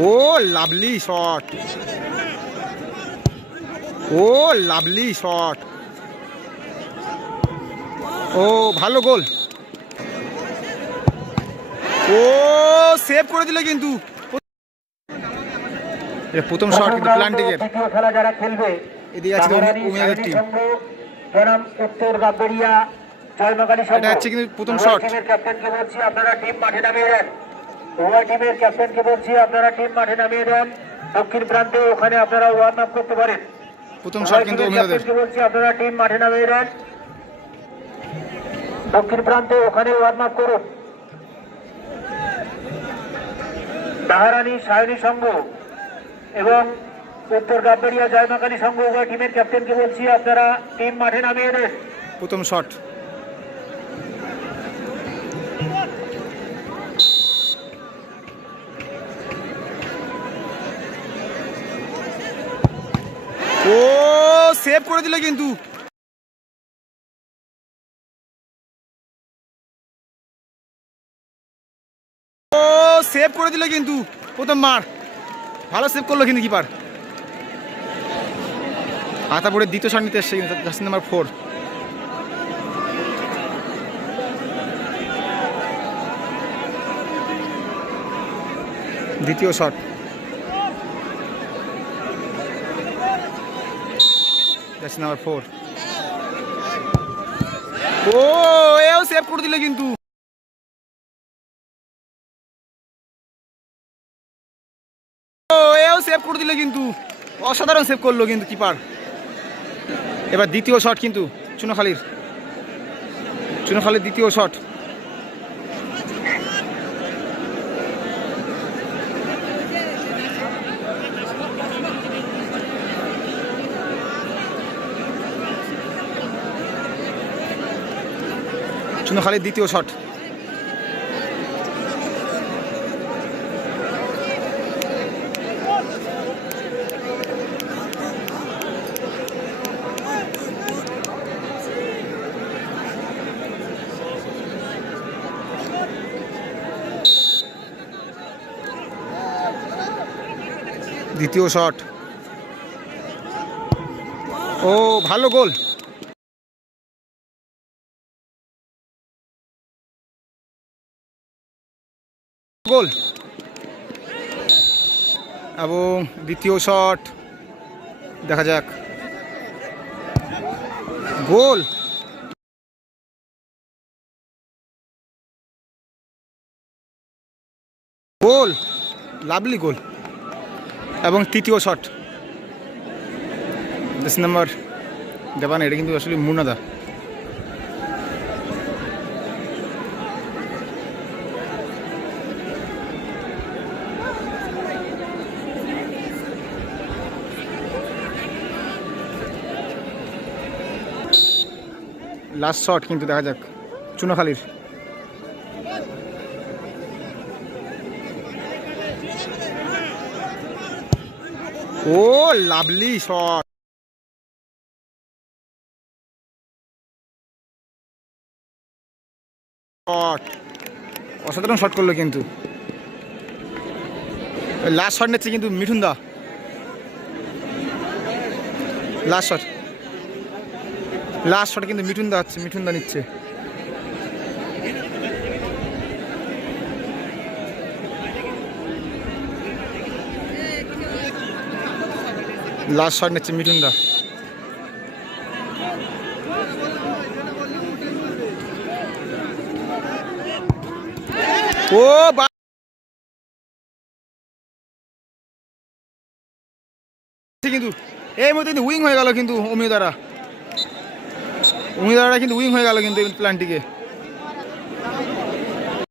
ও lovely shot, ও lovely shot, ও ভালো গোল, ও সেভ করে দিল কিন্তু প্রথম শট কিন্তু প্ল্যান্টিকের। খেলা যারা খেলবে এদিকে আছে উমিয়াদের টিম, বনাম উত্তর গাববেড়িয়া জয়মাকালী সংঘ। এটা হচ্ছে কিন্তু প্রথম শট। টিমের ক্যাপ্টেনকে বলছি আপনারা টিম মাঠে নামিয়ে দেন। উভয় টিমের ক্যাপ্টেনকে বলছি আপনারা টিম মাঠে নামিয়ে দেন। দক্ষিণ প্রান্তে ওখানে আপনারা ওয়ার্ম আপ করতে পারেন। প্রথম শট কিন্তু উমিয়াদের। ক্যাপ্টেনকে বলছি আপনারা টিম মাঠে নামিয়ে দেন। দক্ষিণ প্রান্তে ওখানে ওয়ার্ম আপ করুন। তাহারানী সায়নী সংঘ এবং উত্তর গাববেড়িয়া জয়মাকালী সংঘ উভয় টিমের ক্যাপ্টেনকে বলছি আপনারা টিম মাঠে নামিয়ে দেন। প্রথম শট, ও সেভ করে দিল কিন্তু ও সেভ করে দিল কিন্তু প্রথম মার ভালো সেভ করলো কিন্তু কিপার। আতাপুরের দ্বিতীয় শট নিতে এসছে কিন্তু জার্সি নাম্বার 4। দ্বিতীয় শট, জার্সি নাম্বার 4। ও এও সেভ করে দিল কিন্তু সেভ করে দিল কিন্তু অসাধারণ সেভ করলো কিন্তু কিপার। এবার দ্বিতীয় শট কিন্তু চুনোখালীর দ্বিতীয় শট, চুনোখালীর দ্বিতীয় শট, দ্বিতীয় শট, ও ভালো গোল, গোল এবং দ্বিতীয় শট দেখা যাক, গোল, গোল, লাভলি গোল এবং তৃতীয় শট জার্সি নাম্বার দেবান। এটা কিন্তু আসলে মুন্নাদা। লাস্ট শট কিন্তু দেখা যাক চুনোখালীর, ও লাভলি শট, অসাধারণ শট করলো কিন্তু। লাস্ট শট নিচ্ছে কিন্তু মিঠুন দা, লাস্ট শট কিন্তু মিঠুন দা নিচ্ছে। লাস্ট শট নিচ্ছে মিঠুন দা, ও কিন্তু এই মধ্যে কিন্তু উইং হয়ে গেল কিন্তু উমিদারা কিন্তু উইং হয়ে গেল কিন্তু প্ল্যানটিকে।